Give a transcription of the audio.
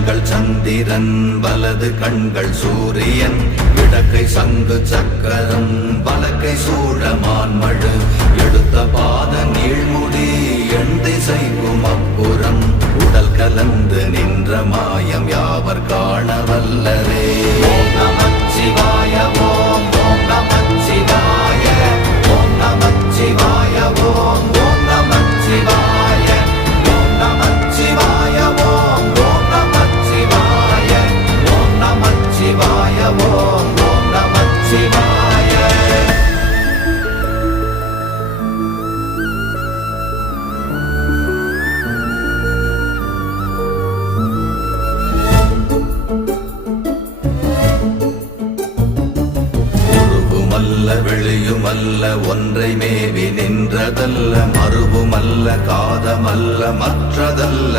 கண்கள் சந்திரன் வலது கண்கள் சூரியன் இடக்கை சங்கு சக்கரம் வலக்கை சூழமான்மழு எடுத்த பாத நீழ்முடி எண் திசைக்கும் அப்புறம் உடல் கலந்து நின்ற மாயம் யாவர் காண வல்லரே. ஓம் நமச்சிவாய ஓம் ஓம் நமச்சிவாய ஓம் நமச்சிவாய ஓம் ஓம் நமச்சிவாய ஓம் நமச்சிவாய ஓம் ஓம் நமச்சிவாய ஓம் நமச்சிவாய ஓம் ஓம் நமச்சிவாய. வெளியுமல்ல ஒன்றை மேவி நின்றதல்ல மறுவுமல்ல காதமல்ல மற்றதல்ல